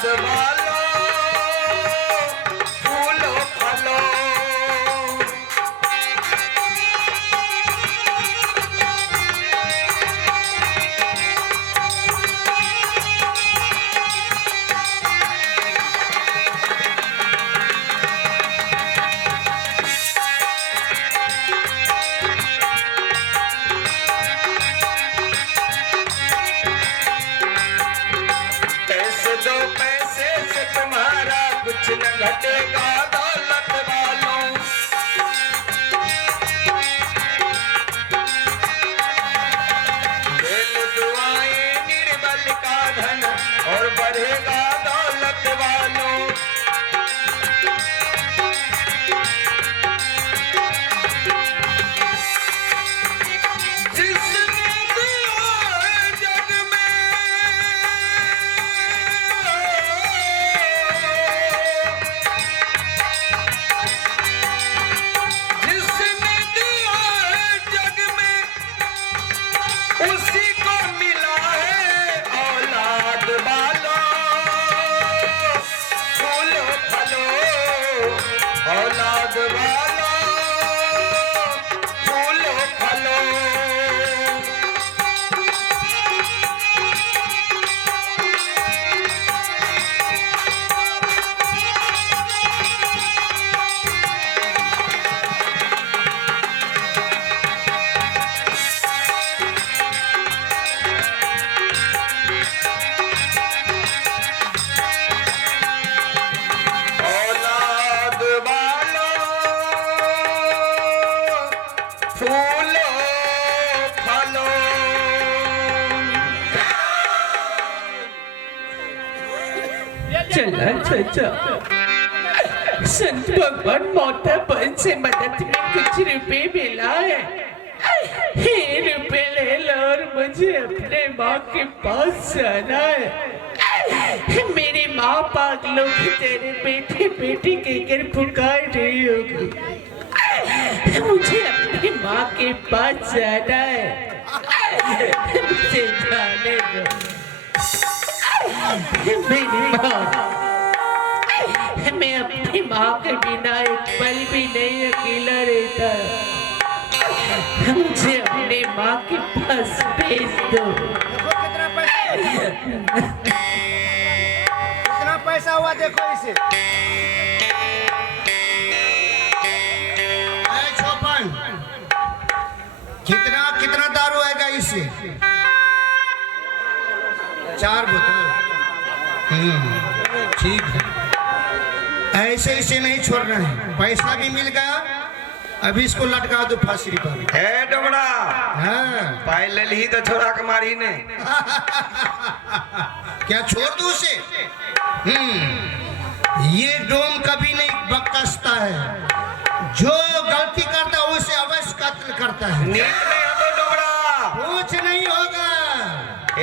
औलाद वालो फूलो फलो। पैसे से तुम्हारा कुछ न घटेगा दौलत वालों। दिल दुआएं निर्बल का धन और बढ़ेगा दौलत वालों। उसी को मिला है औलाद वालों फूलो फलो। औलाद वालों फूलो फलो। फूलो फलो। चला चाचा, संत भगवान मोटापन से मदद में कुछ रुपए मिला है। ये रुपए ले लो और मुझे अपने माँ के पास जाना है। मेरी माँ पागलों की तेरे बेटे बेटी कहकर पुकार रही होगी। मुझे अपनी माँ के पास जाना है। मुझे जाने दो। मेरी माँ, मैं अपनी माँ के बिना एक पल भी नहीं अकेला रहता। मुझे अपनी माँ के पास भेज दो। कितना पैसा हुआ देखो इसे। कितना कितना दारू आएगा इससे? 4 बोतल। ठीक है, ऐसे इसे नहीं छोड़ना है। पैसा भी मिल गया, अभी इसको लटका दो फांसी पर। है डोमड़ा। हाँ, पहले ही तो छोड़ा के मारी ने। क्या छोड़ दूं उसे? ये डोम कभी नहीं बकसता है। जो गलती करता है उसे अवश्य कत्ल करता है। नींद नहीं हो तो डोमड़ा कुछ नहीं होगा। ए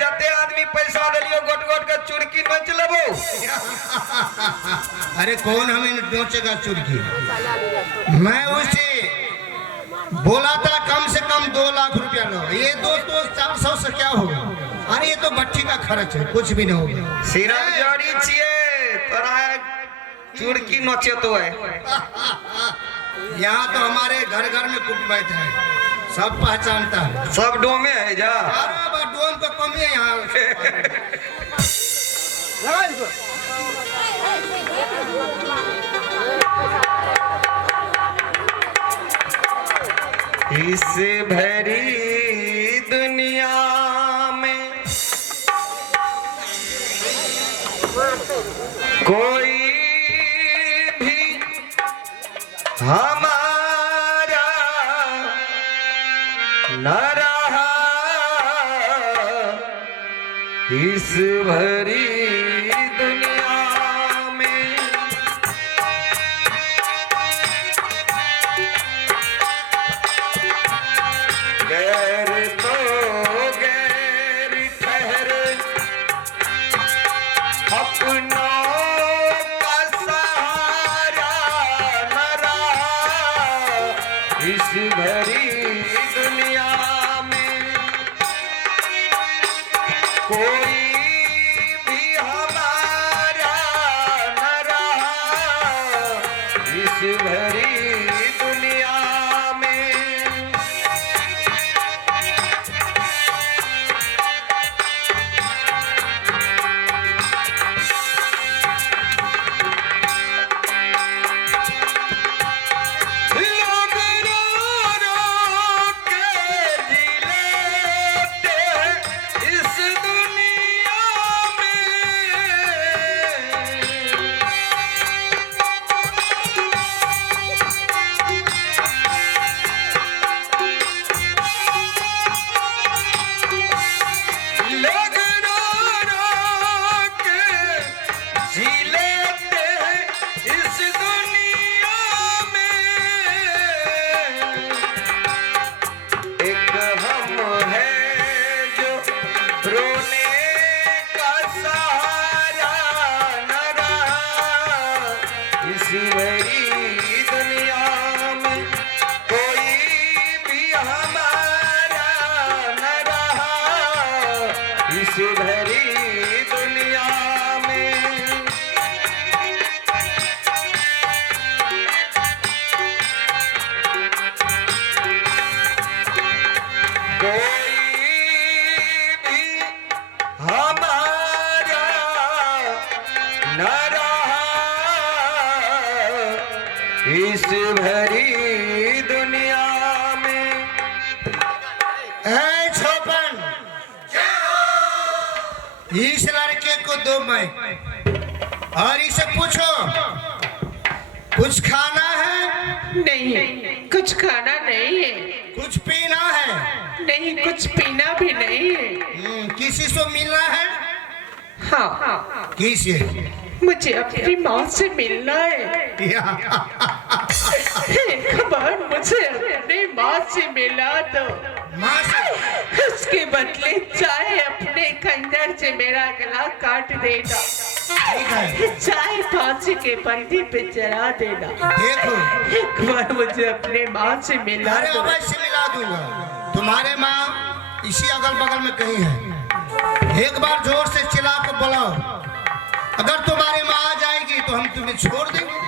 जते आदमी पैसा दिलियो गोट गोट के चुड़की बच लेबो। अरे कौन हमें नोचेगा चुड़की? मैं उसे बोला था कम से कम 2 लाख रुपया लो। ये 400 से क्या होगा? अरे ये तो भट्टी का खर्च है, कुछ भी नहीं होगा। सिरक जड़ी छिए तोरा चुड़की नोचे तो है। यहाँ तो हमारे घर घर में कुटुंब है, सब पहचानता है। सब डोमे है जा। अरे डोम का कमी है यहाँ। लगा इसको। इस भरी दुनिया में कोई भी हमारा न रहा। इस भरी दुनिया में गैर तो गैर ठहरे, अपनों का सहारा न रहा। इस भरी दुनिया में कोई भी हमारा भरी दुनिया में कोई भी हमारा न रहा, इस भरी दुनिया में। कोई भी हमारा न रहा, इस भरी दुनिया में। ए छोपन, इस लड़के को दो माइक और इसे पूछो कुछ खाना है? नहीं, कुछ खाना नहीं है। कुछ पीना है? नहीं, कुछ पीना भी नहीं है। किसी से मिलना है? हाँ, किसे? मुझे अपनी माँ से मिलना है। एक बार मुझे अपनी माँ से मिला दो। माँ से? उसके बदले चाहे अपने खंजर से मेरा गला काट देना, ठीक है। चाहे फांसी के फंदे पे चढ़ा देना। देखो, एक बार मुझे अपने माँ से मिला अरे दो। अवश्य मिला दूंगा। तुम्हारे माँ इसी अगल बगल में कहीं है। एक बार जोर से चिल्ला कर बुलाओ। अगर तुम्हारी माँ आ जाएगी तो हम तुम्हें छोड़ देंगे।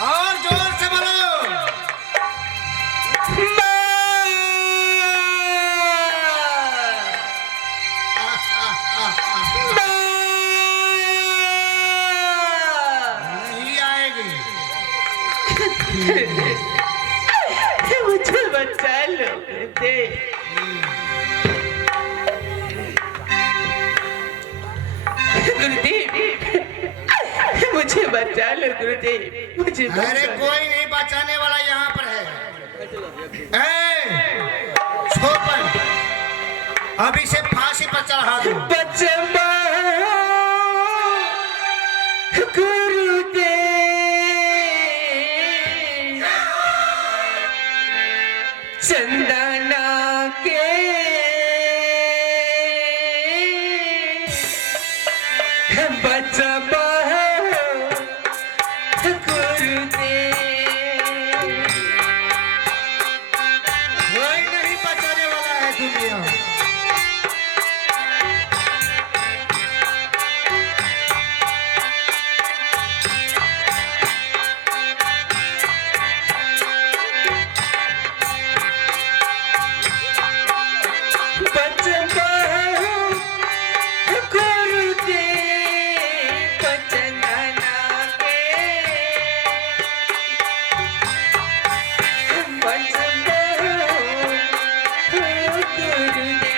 और जोर से बोलो। नहीं आएगी। मुझे बचा लो दे। गुरुदेव, मुझे बचा लो गुरुदेव, मुझे अरे बचा लो। कोई नहीं बचाने वाला यहाँ पर है। छोपन, अब इसे फांसी पर चढ़ा दो। बचवा गुरुदेव, चंदना के बचवा गुरुदेव। कोई नहीं बचाने वाला है दुनिया। बचवा गुरुदेव, चंदना के बचवा गुरुदेव।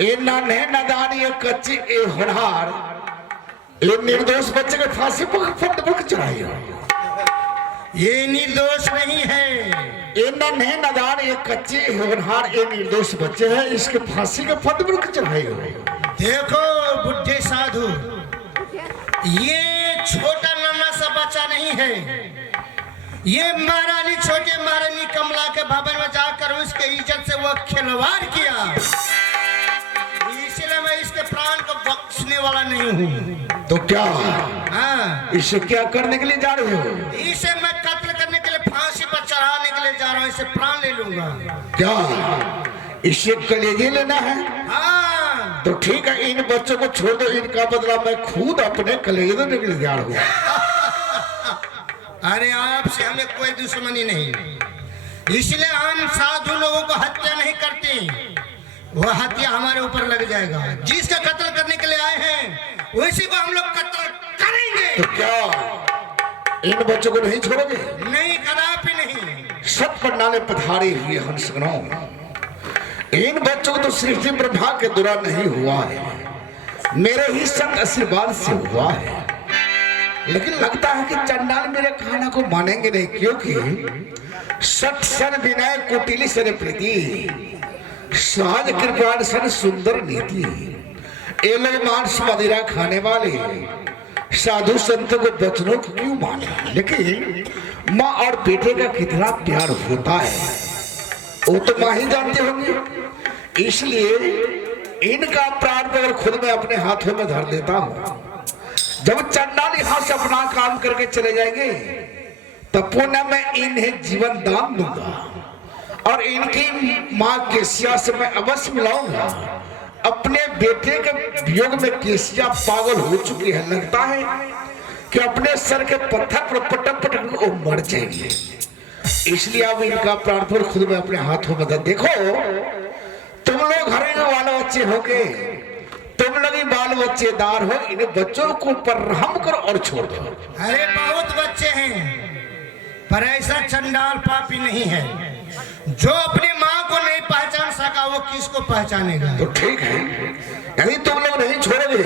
ये नन्हे नदान ये कच्चे ये होनहार ये निर्दोष बच्चे के फांसी पर फट चढ़ाई हो। ये निर्दोष नहीं है। ये नन्हे नदान ये कच्चे होनहार ये निर्दोष बच्चे हैं, इसके फांसी के फट चढ़ाई हो। देखो बुढ़े साधु, ये छोटा नन्हा सा बच्चा नहीं है। ये महारानी छोटे महारानी कमला के भवन में जाकर उसके इज्जत से वो खिलवाड़ किया, इसलिए मैं इसके प्राण को बख्शने वाला नहीं हूँ। तो क्या हाँ, इसे क्या करने के लिए जा रहे हो? इसे मैं कत्ल करने के लिए फांसी पर चढ़ाने के लिए जा रहा हूँ। इसे प्राण ले लूंगा। क्या इसे कलेजे लेना है? हाँ, तो ठीक है, इन बच्चों को छोड़ दो, इनका बदला मैं खुद अपने कलेजे देने के लिए जा रहा हूँ। अरे आपसे हमें कोई दुश्मनी नहीं, इसलिए हम साधु लोगों को हत्या नहीं करते। वह हत्या हमारे ऊपर लग जाएगा। जिसका कत्ल करने के लिए आए हैं उसी को हम लोग कत्ल करेंगे। तो क्या इन बच्चों को नहीं छोड़ोगे? नहीं, कदापि नहीं। सत प्रणाली पधारी हुई हंसगणों, इन बच्चों को तो सृष्टि ब्रह्मा के द्वारा नहीं हुआ है, मेरे ही संत आशीर्वाद से हुआ है। लेकिन लगता है कि चंडाल मेरे कहना को मानेंगे नहीं, क्योंकि सत सन विनय कुटिली सन प्रीति, सहज कृपाण सन सुंदर नीति। ये लोग मांस मदिरा खाने वाले साधु संतों को वचनों को क्यों माने? लेकिन माँ और बेटे का कितना प्यार होता है वो तो माँ ही जानते होंगे। इसलिए इनका प्राण अगर खुद मैं अपने हाथों में धर देता हूँ, जब चंडाल यहां से अपना काम करके चले जाएंगे तब पुनः मैं इन्हें जीवन दान दूंगा और इनकी मां केसिया से मैं अवश्य मिलाऊंगा। अपने बेटे के वियोग में केसिया पागल हो चुकी है, लगता है कि अपने सर के पत्थर पर पटक पटक वो मर जाएंगे। इसलिए अब इनका प्राण पर खुद मैं अपने हाथों में धर। देखो तुम लोग घरेलू वाले बच्चे होगे, तुम लोग ही बाल बच्चेदार हो, इन बच्चों को ऊपर रहम करो और छोड़ दो। अरे बहुत बच्चे हैं, पर ऐसा चंडाल पापी नहीं है जो अपनी माँ को नहीं पहचान सका, वो किसको पहचानेगा? तो ठीक है, यदि तुम लोग नहीं छोड़ोगे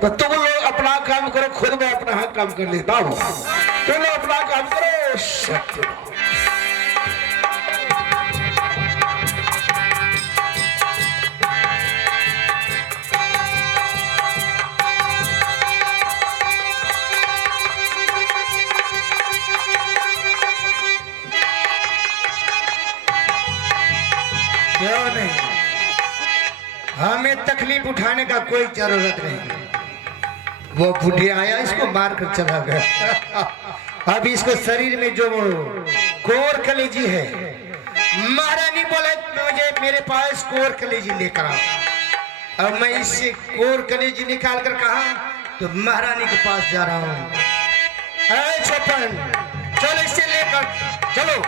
तो तुम लोग अपना काम करो, खुद मैं अपना काम कर लेता हूँ। तुम लोग अपना काम करो। सत्य क्यों नहीं, हमें तकलीफ उठाने का कोई जरूरत नहीं। वो बुढ़ी आया, इसको मार कर चला गया। अब इसको शरीर में जो कोर कलेजी है, महारानी बोले मुझे मेरे पास कोर कलेजी लेकर आओ। अब मैं इससे कोर कलेजी निकाल कर कहा तो महारानी के पास जा रहा हूँ। अरे छोपन, चलो इससे लेकर चलो।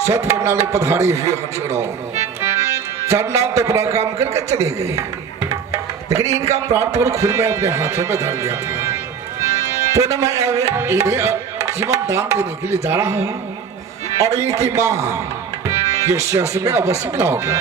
सत प्रणाली पधारी हुई हंसगणों, चंडाल तो अपना काम करके चले गए, लेकिन इनका प्राण तो खुद मैं अपने हाथों में धर लिया था। पुनः मैं इन्हें जीवन दान देने के लिए जा रहा हूँ और इनकी माँ ये शख्स में अवश्य मिलाऊंगा।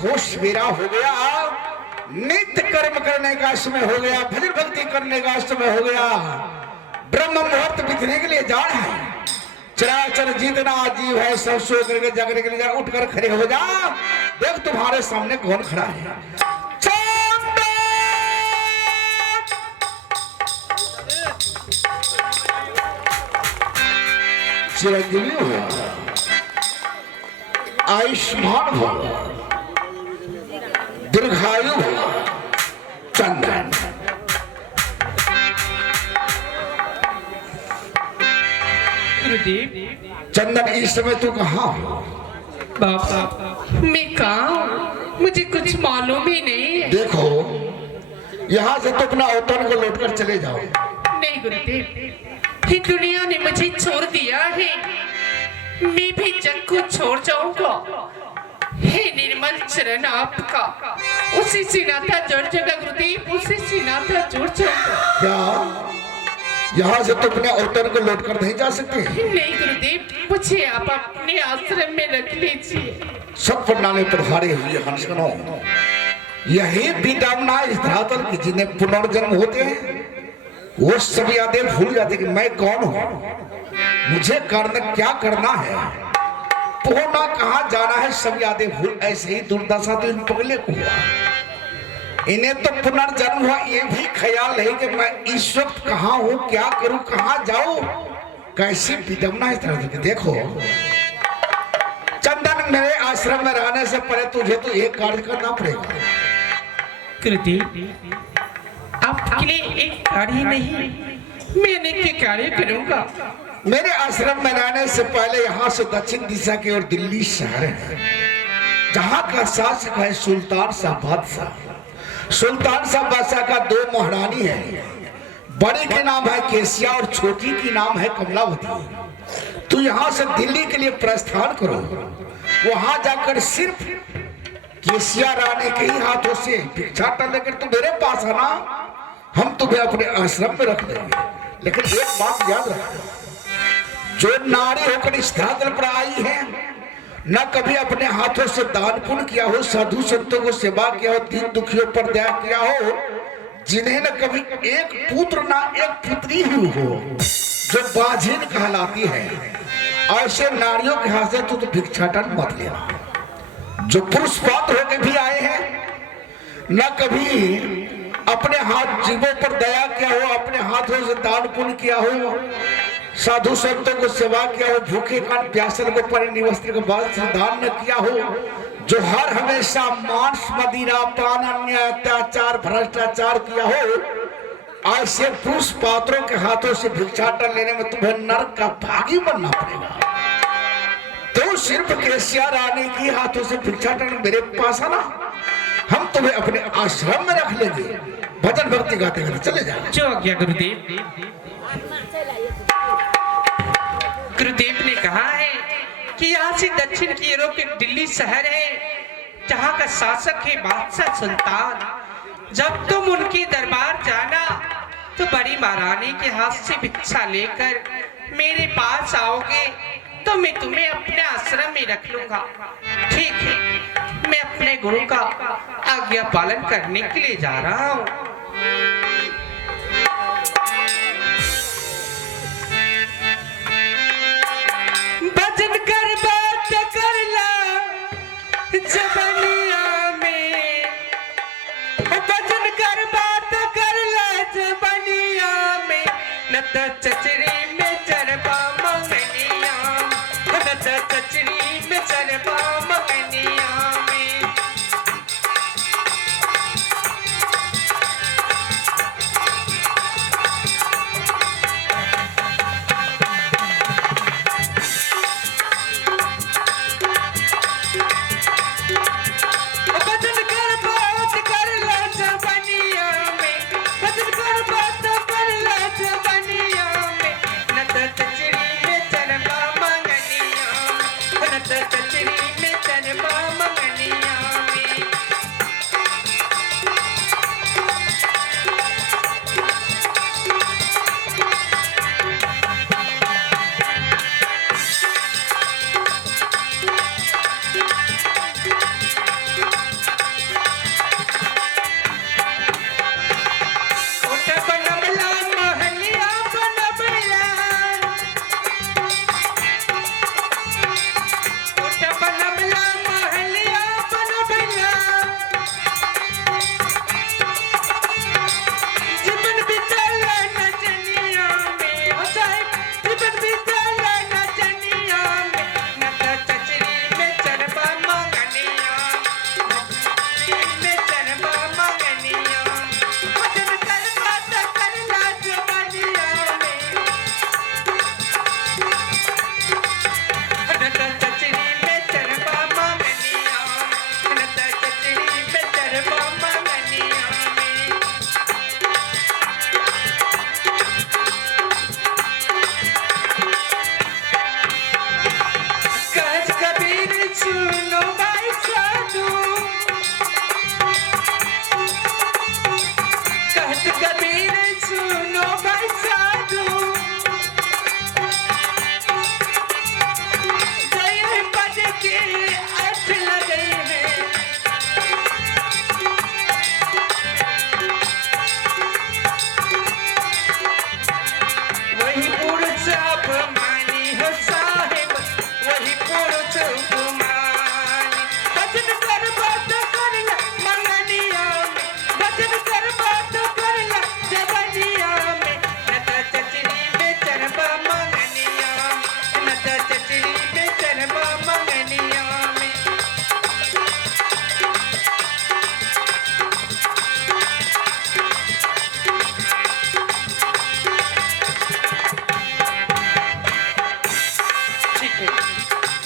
देखो सवेरा हो गया, नित्य कर्म करने का समय हो गया, भजन भक्ति करने का समय हो गया, ब्रह्म मुहूर्त बितने के लिए जा रहा है। चराचर जितना जीव है सब सो करके जागने के लिए जा, उठकर खड़े हो जा। देख तुम्हारे सामने कौन खड़ा है। चिरंजीवी हुआ, आयुष्मान हुआ, दीर्घायु हुआ। चंदन गुरुदेव, चंदन इस समय तू कहाँ हो? बाबा मैं कहाँ हूँ? मुझे कुछ मालूम ही नहीं है। देखो यहाँ से तो अपना अवतार को लौटकर चले जाओ। नहीं गुरुदेव, ये दुनिया ने मुझे छोड़ दिया है, मैं भी जग को छोड़ जाऊंगा। हे निर्मल चरण आपका, उसी से नाता जुड़ जाएगा गुरुदेव, उसी से नाता जुड़ जाऊंगा। क्या यहाँ से तो अपने अवतार को लौटकर नहीं जा सकते? नहीं गुरुदेव, मुझे आप अपने आश्रम में रख लीजिए। सब प्रणाली पधारे हुए हंसगणों, यही विडम्बना इस धरातल की, जिन्हें पुनर्जन्म होते हैं वो सब यादें भूल जाते कि मैं कौन हूँ, मुझे क्या करना है, पहुंचना कहाँ जाना है, सब यादें भूल। ऐसे ही दुर्दशा तो इन पगले को हुआ। इन्हें तो पुनर्जन्म हुआ, ये भी ख्याल नहीं कि मैं इस वक्त कहाँ हूँ, क्या करूँ, कहाँ जाऊँ। कैसी विडम्बना इस तरह की। देखो चंदन, मेरे आश्रम में रहने से पहले तुझे तो एक कार्य करना पड़ेगा। गुरुदेव, आपके लिए एक कार्य नहीं, मैं अनेक कार्य करूंगा। मेरे आश्रम में रहने से पहले यहाँ से दक्षिण दिशा की ओर दिल्ली शहर है, जहाँ का शासक है सुल्तान शाह बादशाह। सुल्तान शाह बादशाह का दो महारानी है, बड़ी के नाम है केसिया और छोटी की नाम है कमलावती। तू यहाँ से दिल्ली के लिए प्रस्थान करो, वहां जाकर सिर्फ केसिया रानी के ही हाथों से भिक्षाटन लेकर तू मेरे पास आना, हम तुम्हें अपने आश्रम में रख देंगे। लेकिन एक बात याद रखना, जो नारी होकर इस धरातल पर आई है, न कभी अपने हाथों से दान पुण्य किया हो, साधु संतों को सेवा किया हो, दीन दुखियों पर दया किया हो, जिन्हें न कभी एक पुत्र ना एक पुत्री ही हो, जो बाझिन कहलाती है, ऐसे नारियों के हाथ से तू तो भिक्षाटन मत लेना। जो पुरुष पात्र होकर भी आए हैं, न कभी अपने हाथ जीवों पर दया किया हो, अपने हाथों से दान पुण्य किया हो, साधु संतों को सेवा किया हो, भूखे कान प्यासल को परिनिवस्त्र के बाद दान न किया हो, जो हर हमेशा मांस मदिरा पान अन्याय अत्याचार भ्रष्टाचार किया हो, ऐसे पुरुष पात्रों के हाथों से भिक्षाटन लेने में तुम्हें नरक का भागी बनना पड़ेगा। तो सिर्फ केसिया रानी की हाथों से भिक्षाटन मेरे पास आना, हम तुम्हें अपने आश्रम में रख लेंगे, भजन भक्ति गाते गाते चले जाएंगे। जो आज्ञा गुरुदेव। गुरुदेव ने कहा है कि यहाँ से दक्षिण की ओर एक दिल्ली शहर है, जहाँ का शासक है बादशाह सुल्तान। जब तुम उनके दरबार जाना तो बड़ी महारानी के हाथ से भिक्षा लेकर मेरे पास आओगे, तो मैं तुम्हें अपने आश्रम में रख लूंगा। ठीक है, मैं अपने गुरु का आज्ञा पालन करने के लिए जा रहा हूँ। भजन कर बात कर ला जबनिया में, भजन कर बात कर ला जबनिया में, न तो चचरी में चरबा मंगनिया, न तो चचरी में चरबा मंगनिया में।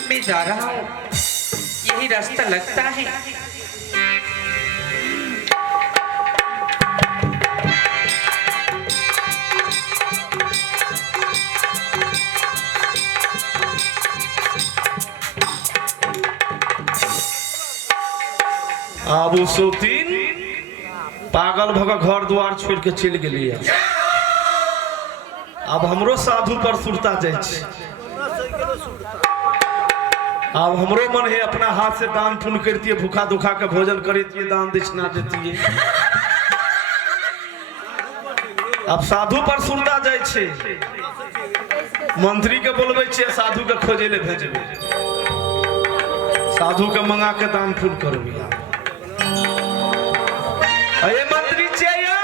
मैं जा रहा हूँ, यही रास्ता लगता है। अब उ सौतीन पागल भग घर द्वार छोड़ के चल गेलिए। अब हमरो साधु पर सुरता जाइ छै। अब हमरो मन है अपना हाथ से दान पुण्य करतिए, भूखा दुखा के भोजन करतिए, दान दक्षिणा देतिए। अब साधु पर सुरता जाइ छै। मंत्री के बोलबै छियै, साधु के खोजे ले भेजबै, साधु के मंगा के दान पुण्य करबै। अये मंत्री चाहिए,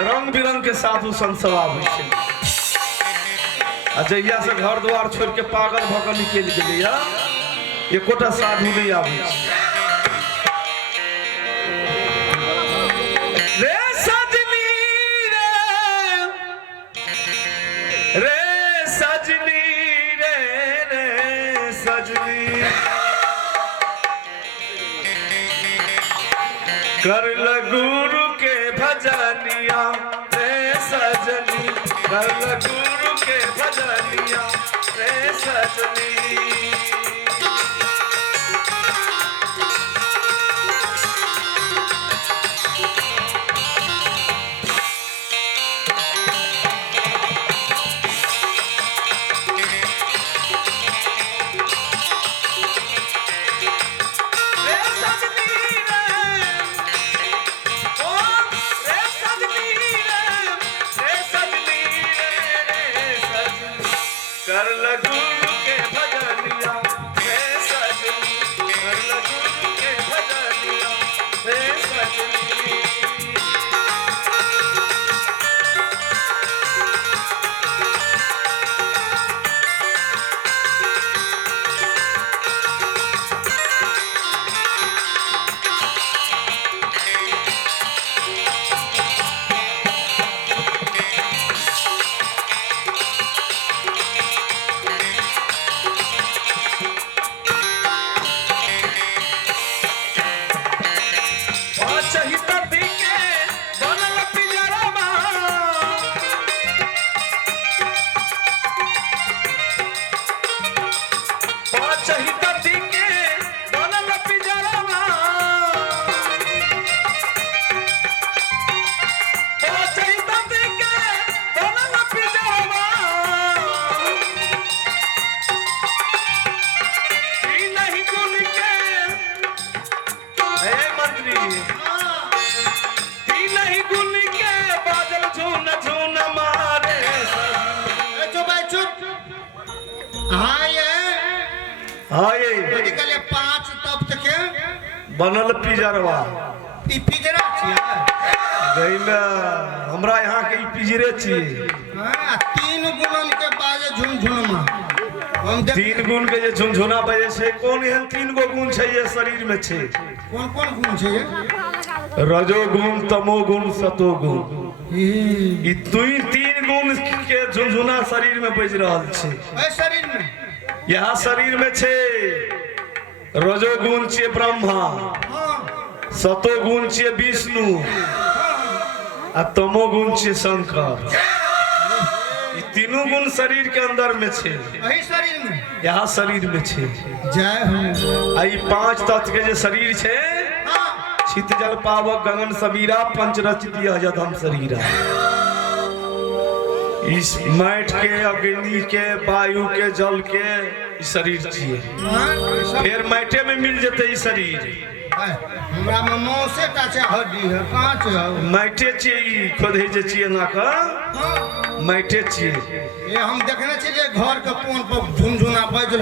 रंग बिरंग के साधु संत सब आबै छै। आ जहिया से घर द्वार छोड़ के पागल भऽ कऽ निकलि गेलैया, एकोटा साधु नहीं आबै छै। रे सजनी रे रे सजनी, कर ल गुरु के भजनिया रे सजनी, कर ल गुरु के भजनिया रे सजनी। कर ल गुरु के भजनिया रे सजनी, कर ल गुरु के भजनिया रे सजनी। पांच तख्त के बनल पिजरवा, पिजरा हमरा यहाँ के पिजरे छियै। तीन गुणन के बाजे झुनझुनमा, तीन गुण के जे झुनझुना बजे छै, कोन एहन तीन गो गुण छै ये शरीर में छै? कौन कौन गुण छै? रजो गुण, तमो गुण, सतो गुण। ई तीन गुण के झुनझुना शरीर में बज रहल छै। शरीर में यहाँ शरीर में छे रजो गुण छे ब्रह्मा, सतो गुण छे विष्णु, आ तमो गुण छे शंकर। ये तीनों गुण शरीर के अंदर में छे, शरीर में, यहाँ शरीर में छे। जय हो। आई पांच तत्व के जे शरीर छे, छित जल पावक गगन सबीरा, पंचरच दिया यदम शरीरा। इस माट के, अग्नि के, वायु के, जल के शरीर छिए। फिर माटे में मिल जते ई शरीर। हमरा में मौसे टा छै, हड्डी है, कांच है। माटे छिए, ई खोदे जे छिए ना का माटे छिए। ये हम देखने छिए घर के कोन पर झुनझुना बज